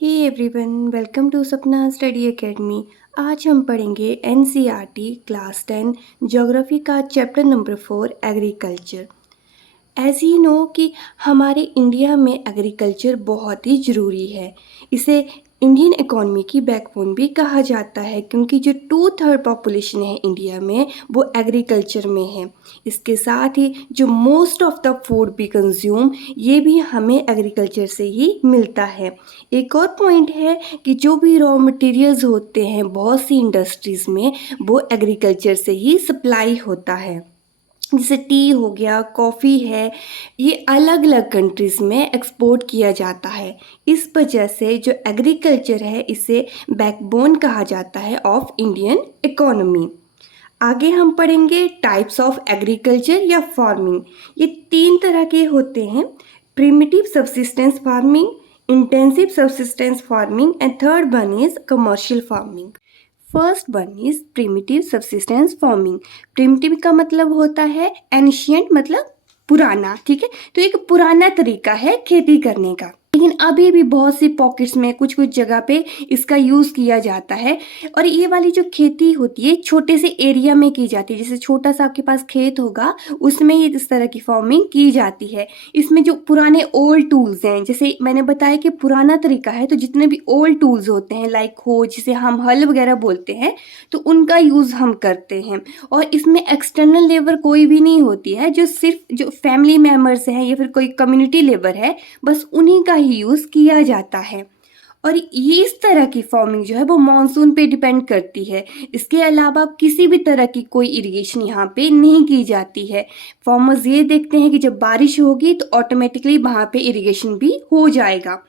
Hey everyone, welcome to Sapna study academy. आज हम पढ़ेंगे एनसीईआरटी क्लास 10 ज्योग्राफी का chapter number 4 agriculture. As you know कि हमारे इंडिया में एग्रीकल्चर बहुत ही ज़रूरी है। इसे इंडियन इकोनॉमी की बैकबोन भी कहा जाता है क्योंकि जो 2/3 पॉपुलेशन है इंडिया में वो एग्रीकल्चर में है। इसके साथ ही जो मोस्ट ऑफ द फूड भी कंज्यूम ये भी हमें एग्रीकल्चर से ही मिलता है। एक और पॉइंट है कि जो भी रॉ मटेरियल्स होते हैं बहुत सी इंडस्ट्रीज़ में वो एग्रीकल्चर से ही सप्लाई होता है। जैसे टी हो गया, कॉफ़ी है, ये अलग अलग कंट्रीज़ में एक्सपोर्ट किया जाता है। इस वजह से जो एग्रीकल्चर है इसे बैकबोन कहा जाता है ऑफ इंडियन इकोनॉमी। आगे हम पढ़ेंगे टाइप्स ऑफ एग्रीकल्चर या फार्मिंग। ये 3 तरह के होते हैं: primitive subsistence farming, intensive subsistence farming and third one is commercial farming. First one is primitive subsistence farming. Primitive का मतलब होता है एंशियंट, मतलब पुराना, ठीक है। तो एक पुराना तरीका है खेती करने का, लेकिन अभी भी बहुत सी पॉकेट्स में कुछ कुछ जगह पे इसका यूज़ किया जाता है। और ये वाली जो खेती होती है छोटे से एरिया में की जाती है। जैसे छोटा सा आपके पास खेत होगा उसमें ही इस तरह की फार्मिंग की जाती है। इसमें जो पुराने ओल्ड टूल्स हैं, जैसे मैंने बताया कि पुराना तरीका है, तो जितने भी ओल्ड टूल्स होते हैं लाइक हो, जिसे हम हल वगैरह बोलते हैं, तो उनका यूज़ हम करते हैं। और इसमें एक्सटर्नल लेबर कोई भी नहीं होती है, जो सिर्फ जो फैमिली मेम्बर्स हैं या फिर कोई कम्युनिटी लेबर है, बस उन्हीं का ही यूज़ किया जाता है। और ये इस तरह की फार्मिंग जो है वो मानसून पे डिपेंड करती है। इसके अलावा किसी भी तरह की कोई इरिगेशन यहाँ पे नहीं की जाती है। फार्मर्स ये देखते हैं कि जब बारिश होगी तो ऑटोमेटिकली वहाँ पे इरिगेशन भी हो जाएगा।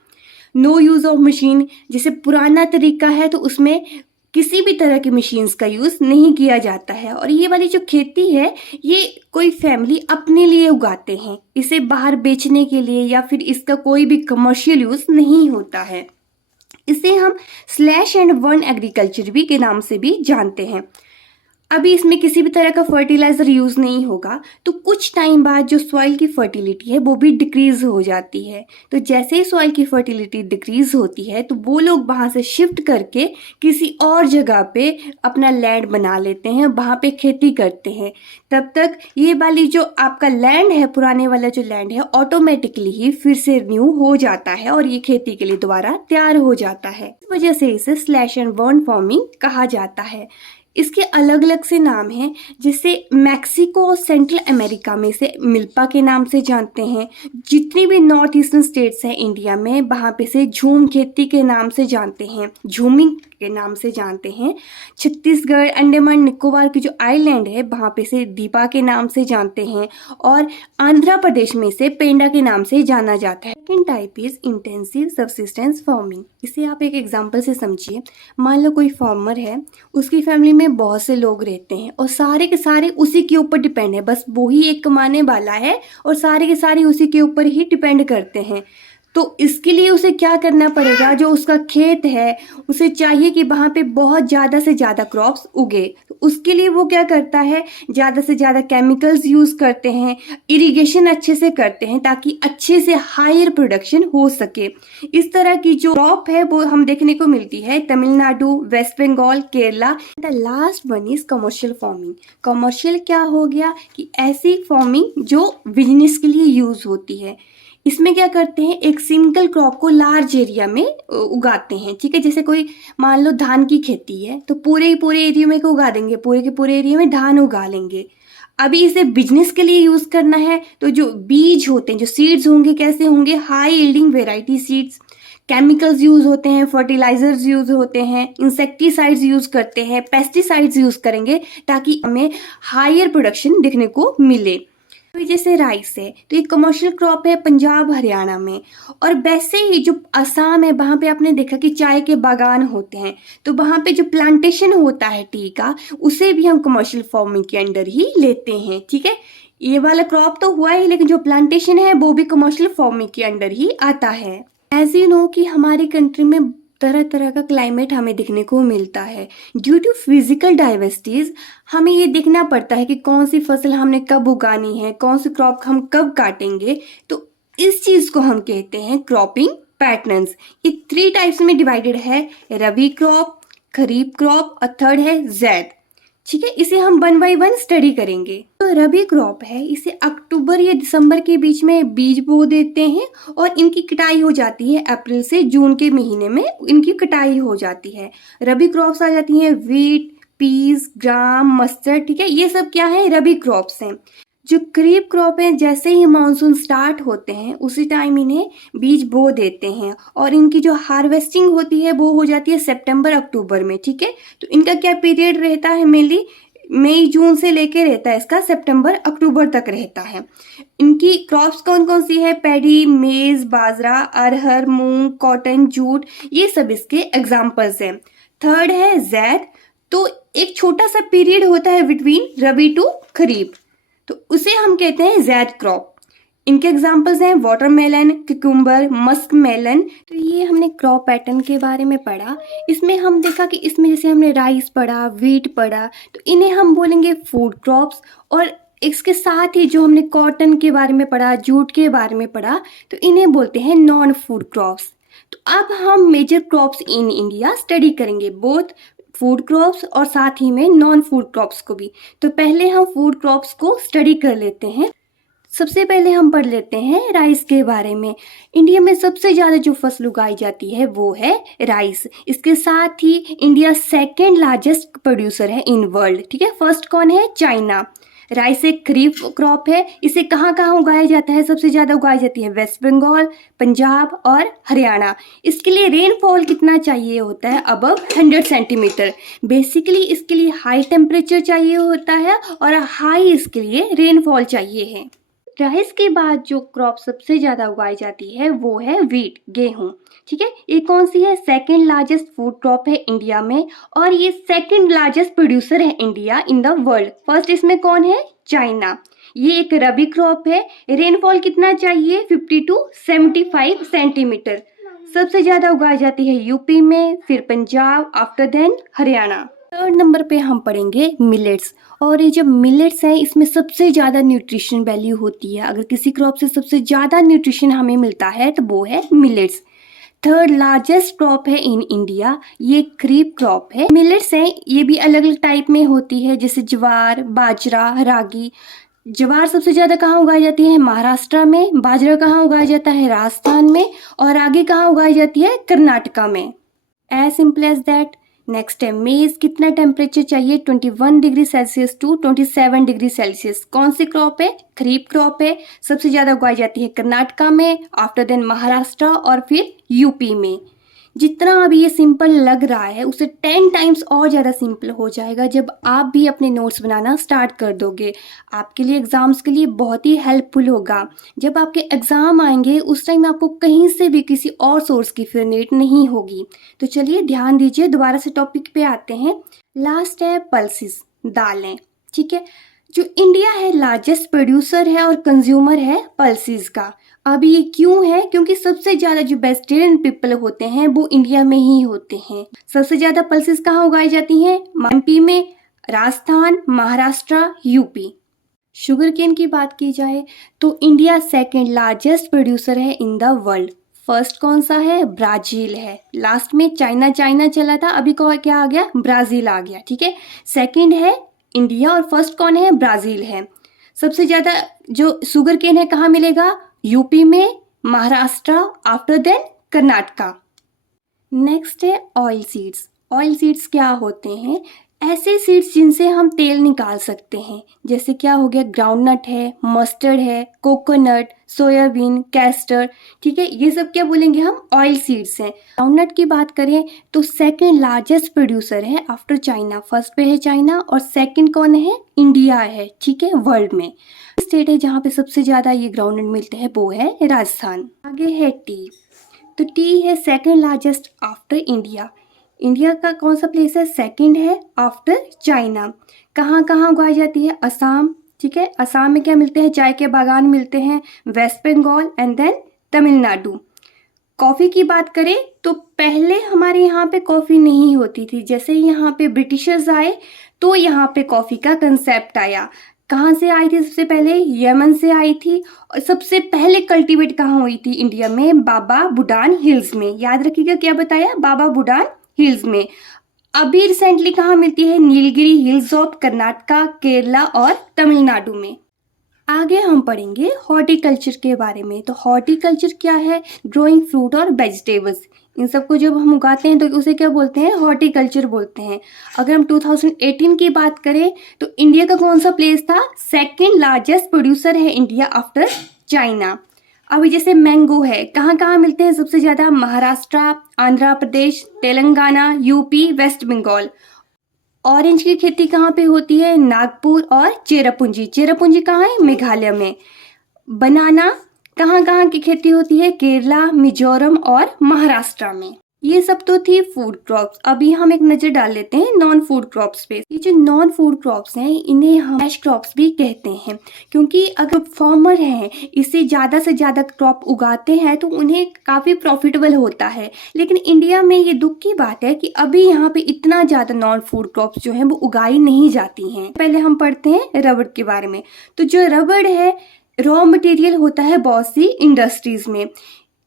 नो यूज़ ऑफ मशीन, जैसे पुराना तरीका है तो उसमें किसी भी तरह की मशीन्स का यूज़ नहीं किया जाता है। और ये वाली जो खेती है ये कोई फैमिली अपने लिए उगाते हैं, इसे बाहर बेचने के लिए या फिर इसका कोई भी कमर्शियल यूज़ नहीं होता है। इसे हम स्लैश एंड बर्न एग्रीकल्चर भी के नाम से भी जानते हैं। अभी इसमें किसी भी तरह का फर्टिलाइजर यूज़ नहीं होगा, तो कुछ टाइम बाद जो सॉइल की फर्टिलिटी है वो भी डिक्रीज हो जाती है। तो जैसे ही सॉइल की फर्टिलिटी डिक्रीज होती है तो वो लोग वहाँ से शिफ्ट करके किसी और जगह पे अपना लैंड बना लेते हैं, वहाँ पे खेती करते हैं। तब तक ये वाली जो आपका लैंड है, पुराने वाला जो लैंड है, ऑटोमेटिकली ही फिर से न्यू हो जाता है और ये खेती के लिए दोबारा तैयार हो जाता है। इस वजह से इसे स्लैश एंड बर्न फार्मिंग कहा जाता है। इसके अलग अलग से नाम हैं, जिसे मैक्सिको और सेंट्रल अमेरिका में से मिल्पा के नाम से जानते हैं। जितनी भी नॉर्थ ईस्टर्न स्टेट्स हैं इंडिया में वहाँ पे से झूम खेती के नाम से जानते हैं, झूमिंग के नाम से जानते हैं। छत्तीसगढ़, अंडमान निकोबार की जो आइलैंड है वहाँ पे से दीपा के नाम से जानते हैं। और आंध्र प्रदेश में से पेंडा के नाम से जाना जाता है। Second type is intensive subsistence farming. इसे आप एक एग्जाम्पल से समझिए। मान लो कोई फार्मर है, उसकी फैमिली में बहुत से लोग रहते हैं और सारे के सारे उसी के ऊपर डिपेंड है, बस वो ही एक कमाने वाला है और सारे के सारे उसी के ऊपर ही डिपेंड करते हैं। तो इसके लिए उसे क्या करना पड़ेगा, जो उसका खेत है उसे चाहिए कि वहाँ पे बहुत ज़्यादा से ज़्यादा क्रॉप्स उगे। तो उसके लिए वो क्या करता है, ज़्यादा से ज़्यादा केमिकल्स यूज़ करते हैं, इरिगेशन अच्छे से करते हैं ताकि अच्छे से हायर प्रोडक्शन हो सके। इस तरह की जो क्रॉप है वो हम देखने को मिलती है Tamil Nadu, West Bengal, Kerala. The last one is commercial farming. Commercial क्या हो गया कि ऐसी फार्मिंग जो बिजनेस के लिए यूज़ होती है। इसमें क्या करते हैं, एक सिंगल क्रॉप को लार्ज एरिया में उगाते हैं, ठीक है। जैसे कोई मान लो धान की खेती है तो पूरे एरिया में को उगा देंगे, पूरे के पूरे एरिया में धान उगा लेंगे। अभी इसे बिजनेस के लिए यूज करना है तो जो बीज होते हैं, जो सीड्स होंगे, कैसे होंगे, high yielding variety seeds. Chemicals use होते हैं, फर्टिलाइजर्स यूज होते हैं, इंसेक्टिसाइड्स यूज करते हैं, पेस्टिसाइड्स यूज करेंगे ताकि हमें हायर प्रोडक्शन देखने को मिले। जैसे राइस है तो ये कमर्शियल क्रॉप है पंजाब हरियाणा में। और वैसे ही जो असम है वहाँ पे आपने देखा कि चाय के बागान होते हैं, तो वहाँ पे जो प्लांटेशन होता है टी का, उसे भी हम कमर्शियल फार्मिंग के अंडर ही लेते हैं, ठीक है। ये वाला क्रॉप तो हुआ ही, लेकिन जो प्लांटेशन है वो भी कमर्शियल फार्मिंग के अंडर ही आता है। एज यू नो कि हमारी कंट्री में तरह तरह का क्लाइमेट हमें देखने को मिलता है। ड्यू टू फिजिकल डाइवर्सिटीज हमें ये देखना पड़ता है कि कौन सी फसल हमने कब उगानी है, कौन सी क्रॉप हम कब काटेंगे। तो इस चीज़ को हम कहते हैं क्रॉपिंग पैटर्न्स। ये 3 टाइप्स में डिवाइडेड है, रबी क्रॉप, खरीफ क्रॉप और थर्ड है जैद। ठीक है, इसे हम 1 बाय 1 स्टडी करेंगे। तो रबी क्रॉप है, इसे अक्टूबर या दिसंबर के बीच में बीज बो देते हैं और इनकी कटाई हो जाती है अप्रैल से जून के महीने में, इनकी कटाई हो जाती है। रबी क्रॉप्स आ जाती हैं वीट, पीस, ग्राम, मस्टर्ड। ठीक है, ये सब क्या है, रबी क्रॉप्स हैं। जो खरीफ क्रॉप है, जैसे ही मानसून स्टार्ट होते हैं उसी टाइम इन्हें बीज बो देते हैं और इनकी जो हार्वेस्टिंग होती है वो हो जाती है सितंबर अक्टूबर में। ठीक है, तो इनका क्या पीरियड रहता है, मेनली मई जून से लेके रहता है, इसका सितंबर अक्टूबर तक रहता है। इनकी क्रॉप्स कौन कौन सी है, पैडी, मेज, बाजरा, अरहर, मूंग, कॉटन, जूट, ये सब इसके एग्जाम्पल्स हैं। थर्ड है जैद। तो एक छोटा सा पीरियड होता है बिटवीन रबी टू खरीफ, तो उसे हम कहते हैं जैद क्रॉप। इनके एग्जाम्पल्स हैं वाटरमेलन, कुकुम्बर, मस्क मेलन। तो ये हमने क्रॉप पैटर्न के बारे में पढ़ा। इसमें हम देखा कि इसमें जैसे हमने राइस पढ़ा, वीट पढ़ा, तो इन्हें हम बोलेंगे फूड क्रॉप्स। और इसके साथ ही जो हमने कॉटन के बारे में पढ़ा, जूट के बारे में पढ़ा, तो इन्हें बोलते हैं नॉन फूड क्रॉप्स। तो अब हम major crops in India study करेंगे, बोथ फूड क्रॉप्स और साथ ही में नॉन फूड क्रॉप्स को भी। तो पहले हम फूड क्रॉप्स को स्टडी कर लेते हैं। सबसे पहले हम पढ़ लेते हैं राइस के बारे में। इंडिया में सबसे ज़्यादा जो फसल उगाई जाती है वो है राइस। इसके साथ ही इंडिया सेकेंड लार्जेस्ट प्रोड्यूसर है इन वर्ल्ड। ठीक है, फर्स्ट कौन है, चाइना। राइस एक खरीफ क्रॉप है। इसे कहाँ कहाँ उगाया जाता है, सबसे ज़्यादा उगाई जाती है वेस्ट बंगाल, पंजाब और हरियाणा। इसके लिए रेनफॉल कितना चाहिए होता है, अबव 100 सेंटीमीटर। बेसिकली इसके लिए हाई टेम्परेचर चाहिए होता है और हाई इसके लिए रेनफॉल चाहिए है। राइस के बाद जो क्रॉप सबसे ज़्यादा उगाई जाती है वो है वीट, गेहूँ। ठीक है, ये कौन सी है, सेकेंड लार्जेस्ट फूड क्रॉप है इंडिया में और ये सेकेंड लार्जेस्ट प्रोड्यूसर है India in the world. First इसमें कौन है, चाइना। ये एक रबी क्रॉप है। रेनफॉल कितना चाहिए, 50 to 75 सेंटीमीटर। सबसे ज़्यादा उगाई जाती है यूपी में, फिर Punjab, after then Haryana. Third number पे हम पढ़ेंगे मिलेट्स। और ये जो मिलेट्स हैं इसमें सबसे ज़्यादा न्यूट्रिशन वैल्यू होती है। अगर किसी क्रॉप से सबसे ज़्यादा न्यूट्रिशन हमें मिलता है तो वो है मिलेट्स। थर्ड लार्जेस्ट क्रॉप है इन इंडिया, ये खरीफ क्रॉप है। मिलेट्स हैं, ये भी अलग अलग टाइप में होती है, जैसे ज्वार, बाजरा, रागी। ज्वार सबसे ज़्यादा कहाँ उगाई जाती है, महाराष्ट्र में। बाजरा कहाँ उगाया जाता है, राजस्थान में। और रागी कहाँ उगाई जाती है, कर्नाटका में। As simple as that. Next है मेज। कितना टेम्परेचर चाहिए, 21 degree Celsius to 27 degree Celsius. कौन सी क्रॉप है, खरीफ क्रॉप है। सबसे ज़्यादा उगाई जाती है कर्नाटका में, आफ्टर देन महाराष्ट्र और फिर यूपी में। जितना अभी ये सिंपल लग रहा है उससे 10 टाइम्स और ज़्यादा सिंपल हो जाएगा जब आप भी अपने नोट्स बनाना स्टार्ट कर दोगे। आपके लिए एग्ज़ाम्स के लिए बहुत ही हेल्पफुल होगा। जब आपके एग्ज़ाम आएंगे उस टाइम आपको कहीं से भी किसी और सोर्स की फिर नीड नहीं होगी। तो चलिए ध्यान दीजिए, दोबारा से टॉपिक पे आते हैं। लास्ट है पल्सेस, दालें। ठीक है, जो इंडिया है लार्जेस्ट प्रोड्यूसर है और कंज्यूमर है पल्सेस का। अब ये क्यों है, क्योंकि सबसे ज़्यादा जो वेजिटेरियन पीपल होते हैं वो इंडिया में ही होते हैं। सबसे ज़्यादा पल्सेस कहाँ उगाई जाती हैं, एमपी में, राजस्थान, महाराष्ट्र, यूपी। शुगर केन की बात की जाए तो इंडिया सेकेंड लार्जेस्ट प्रोड्यूसर है इन द वर्ल्ड। फर्स्ट कौन सा है, ब्राज़ील है। लास्ट में चाइना चला था, अभी क्या आ गया, ब्राज़ील आ गया। ठीक है, सेकेंड है इंडिया और फर्स्ट कौन है, ब्राज़ील है। सबसे ज़्यादा जो शुगर केन है कहाँ मिलेगा, यूपी में, Maharashtra, after then Karnataka. Next है ऑयल सीड्स। ऑयल सीड्स क्या होते हैं, ऐसे सीड्स जिनसे हम तेल निकाल सकते हैं। जैसे क्या हो गया, ग्राउंडनट है, मस्टर्ड है, कोकोनट, सोयाबीन, कैस्टर। ठीक है, ये सब क्या बोलेंगे हम, ऑयल सीड्स हैं। ग्राउंडनट की बात करें तो सेकेंड लार्जेस्ट प्रोड्यूसर है आफ्टर चाइना। फर्स्ट पे है चाइना और सेकेंड कौन है, इंडिया है। ठीक है, वर्ल्ड में स्टेट है जहाँ पे सबसे ज़्यादा ये ग्राउंडनट मिलते हैं वो है राजस्थान। आगे है टी। तो टी है second largest after India. India का कौन सा प्लेस है, सेकंड है आफ्टर चाइना। कहाँ कहाँ उगाई जाती है, असम। ठीक है, असम में क्या मिलते हैं, चाय के बागान मिलते हैं, West Bengal and then Tamil Nadu. Coffee की बात करें तो पहले हमारे यहाँ पे कॉफ़ी नहीं होती थी। जैसे यहाँ पे ब्रिटिशर्स आए तो यहाँ पे कॉफ़ी का कंसेप्ट आया। कहाँ से आई थी सबसे पहले? यमन से आई थी। और सबसे पहले कल्टीवेट कहाँ हुई थी इंडिया में? बाबा बुडान हिल्स में। याद रखिएगा क्या बताया? बाबा बुडान हिल्स में। अभी रिसेंटली कहाँ मिलती है? नीलगिरी हिल्स ऑफ कर्नाटका, केरला और तमिलनाडु में। आगे हम पढ़ेंगे हॉर्टिकल्चर के बारे में। तो हॉर्टिकल्चर क्या है? ग्रोइंग फ्रूट और वेजिटेबल्स, इन सबको जब हम उगाते हैं तो उसे क्या बोलते हैं? हॉर्टिकल्चर बोलते हैं। अगर हम 2018 की बात करें तो इंडिया का कौन सा प्लेस था? सेकेंड लार्जेस्ट प्रोड्यूसर है इंडिया आफ्टर चाइना। अभी जैसे मैंगो है, कहाँ कहाँ मिलते हैं सबसे ज़्यादा? महाराष्ट्र, आंध्र प्रदेश, तेलंगाना, यूपी, वेस्ट बंगाल। ऑरेंज की खेती कहाँ पे होती है? नागपुर और चेरापूंजी। चेरापूंजी कहाँ है? मेघालय में। बनाना कहाँ कहाँ की खेती होती है? केरला, मिजोरम और महाराष्ट्र में। ये सब तो थी फूड क्रॉप्स। अभी हम एक नजर डाल लेते हैं नॉन फूड क्रॉप्स पे। ये जो नॉन फूड क्रॉप्स हैं इन्हें हम कैश क्रॉप्स भी कहते हैं, क्योंकि अगर फार्मर हैं इससे ज़्यादा से ज़्यादा क्रॉप उगाते हैं तो उन्हें काफ़ी प्रॉफिटेबल होता है। लेकिन इंडिया में ये दुख की बात है कि अभी यहाँ पे इतना ज़्यादा नॉन फूड क्रॉप्स जो हैं वो उगाई नहीं जाती हैं। पहले हम पढ़ते हैं रबड़ के बारे में। तो जो रबड़ है रॉ मटेरियल होता है बहुत सी इंडस्ट्रीज में।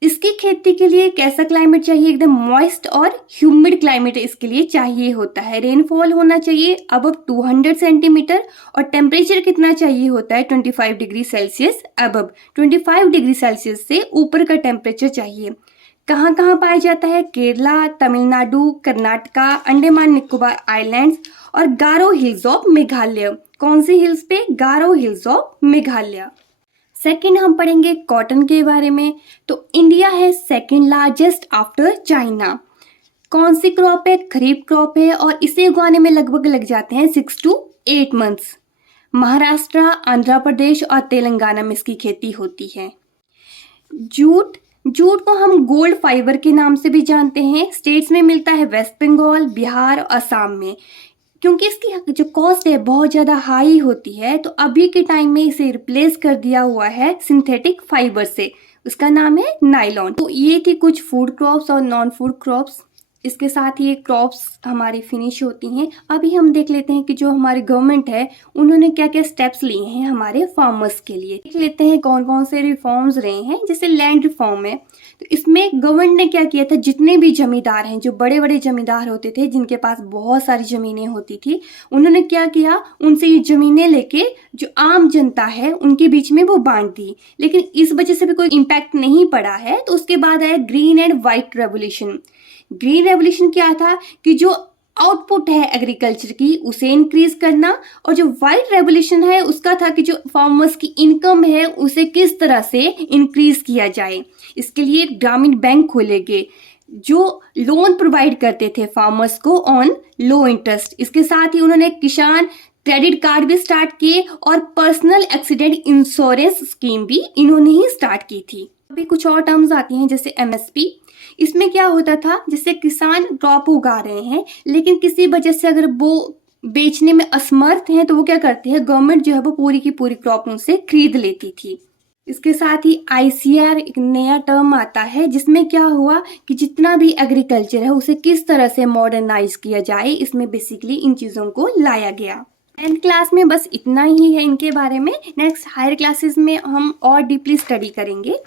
इसकी खेती के लिए कैसा क्लाइमेट चाहिए? एकदम मॉइस्ट और ह्यूमिड क्लाइमेट इसके लिए चाहिए होता है। रेनफॉल होना चाहिए अब 200 सेंटीमीटर और टेम्परेचर कितना चाहिए होता है? 25 डिग्री सेल्सियस अब 25 डिग्री सेल्सियस से ऊपर का टेम्परेचर चाहिए। कहाँ कहाँ पाया जाता है? केरला, तमिलनाडु, कर्नाटका, अंडमान निकोबार आइलैंड्स और गारो हिल्स ऑफ मेघालय। कौन सी हिल्स पे? गारो हिल्स ऑफ मेघालय। सेकेंड हम पढ़ेंगे कॉटन के बारे में। तो इंडिया है सेकेंड लार्जेस्ट आफ्टर चाइना। कौन सी क्रॉप है? खरीफ क्रॉप है और इसे उगाने में लगभग लग जाते हैं 6 to 8 मंथ्स। महाराष्ट्र, आंध्र प्रदेश और तेलंगाना में इसकी खेती होती है। जूट, जूट को हम गोल्ड फाइबर के नाम से भी जानते हैं। स्टेट्स में मिलता है वेस्ट बंगाल, बिहार, असम में। क्योंकि इसकी जो कॉस्ट है बहुत ज़्यादा हाई होती है तो अभी के टाइम में इसे रिप्लेस कर दिया हुआ है सिंथेटिक फाइबर से। उसका नाम है नायलॉन। तो ये थी कुछ फूड क्रॉप्स और नॉन फूड क्रॉप्स। इसके साथ ही ये क्रॉप्स हमारी फिनिश होती हैं। अभी हम देख लेते हैं कि जो हमारी गवर्नमेंट है उन्होंने क्या क्या स्टेप्स लिए हैं हमारे फार्मर्स के लिए। देख लेते हैं कौन कौन से रिफॉर्म्स रहे हैं। जैसे लैंड रिफॉर्म है तो इसमें गवर्नमेंट ने क्या किया था, जितने भी जमींदार हैं, जो बड़े बड़े जमींदार होते थे जिनके पास बहुत सारी ज़मीनें होती थी, उन्होंने क्या किया, उनसे ये ज़मीनें लेके जो आम जनता है उनके बीच में वो बांट दी। लेकिन इस वजह से भी कोई इम्पैक्ट नहीं पड़ा है। तो उसके बाद आया green and white revolution. Green revolution क्या था कि जो आउटपुट है एग्रीकल्चर की उसे इंक्रीज करना, और जो वाइट रेवोल्यूशन है उसका था कि जो फार्मर्स की इनकम है उसे किस तरह से इंक्रीज किया जाए। इसके लिए ग्रामीण बैंक खोले गए जो लोन प्रोवाइड करते थे फार्मर्स को ऑन लो इंटरेस्ट। इसके साथ ही उन्होंने किसान क्रेडिट कार्ड भी स्टार्ट किए और पर्सनल एक्सीडेंट इंश्योरेंस स्कीम भी इन्होंने ही स्टार्ट की थी। अभी कुछ और टर्म्स आती हैं जैसे एमएसपी। इसमें क्या होता था, जैसे किसान क्रॉप उगा रहे हैं लेकिन किसी वजह से अगर वो बेचने में असमर्थ हैं तो वो क्या करती है, गवर्नमेंट जो है वो पूरी की पूरी क्रॉप उनसे खरीद लेती थी। इसके साथ ही आईसीआर एक नया टर्म आता है जिसमें क्या हुआ कि जितना भी एग्रीकल्चर है उसे किस तरह से मॉडर्नाइज किया जाए, इसमें बेसिकली इन चीज़ों को लाया गया। 10th क्लास में बस इतना ही है इनके बारे में। नेक्स्ट हायर क्लासेस में हम और डीपली स्टडी करेंगे।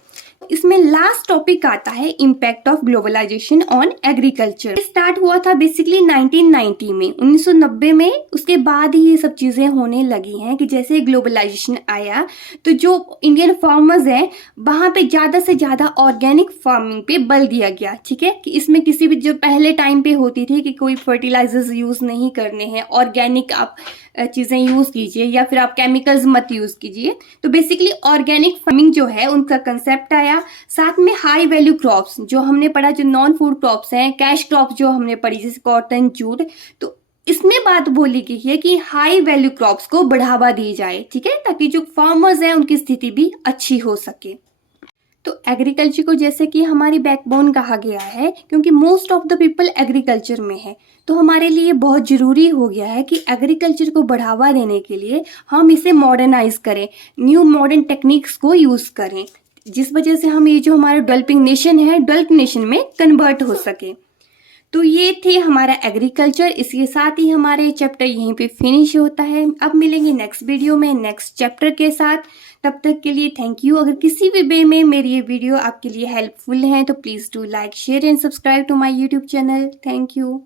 इसमें लास्ट टॉपिक आता है impact of globalisation on agriculture. Start हुआ था बेसिकली 1990 में, 1990 में। उसके बाद ही ये सब चीज़ें होने लगी हैं कि जैसे ग्लोबलाइजेशन आया तो जो इंडियन फार्मर्स हैं वहाँ पे ज़्यादा से ज़्यादा ऑर्गेनिक फार्मिंग पे बल दिया गया। ठीक है, कि इसमें किसी भी जो पहले टाइम पे होती थी कि कोई फर्टिलाइजर्स यूज़ नहीं करने हैं, ऑर्गेनिक आप चीज़ें यूज़ कीजिए या फिर आप केमिकल्स मत यूज़ कीजिए। तो बेसिकली ऑर्गेनिक फार्मिंग जो है उनका कंसेप्ट आया। साथ में हाई वैल्यू क्रॉप्स जो हमने पढ़ा, जो नॉन फूड क्रॉप्स हैं, कैश क्रॉप्स जो हमने पढ़ी जैसे कॉटन, जूट, तो इसमें बात बोली गई है कि हाई वैल्यू क्रॉप्स को बढ़ावा दी जाए। ठीक है, ताकि जो फार्मर्स हैं उनकी स्थिति भी अच्छी हो सके। तो एग्रीकल्चर को जैसे कि हमारी बैकबोन कहा गया है क्योंकि most of the people agriculture में है, तो हमारे लिए बहुत ज़रूरी हो गया है कि एग्रीकल्चर को बढ़ावा देने के लिए हम इसे मॉडर्नाइज करें, न्यू मॉडर्न टेक्निक्स को यूज़ करें, जिस वजह से हम ये जो हमारा डेवलपिंग नेशन है, डेवलप्ड नेशन में कन्वर्ट हो सके। तो ये थे हमारा एग्रीकल्चर। इसके साथ ही हमारे चैप्टर यहीं पे फिनिश होता है। अब मिलेंगे नेक्स्ट वीडियो में नेक्स्ट चैप्टर के साथ। तब तक के लिए थैंक यू। अगर किसी भी वे में मेरी ये वीडियो आपके लिए हेल्पफुल है तो please do like share and subscribe to my YouTube channel. Thank you.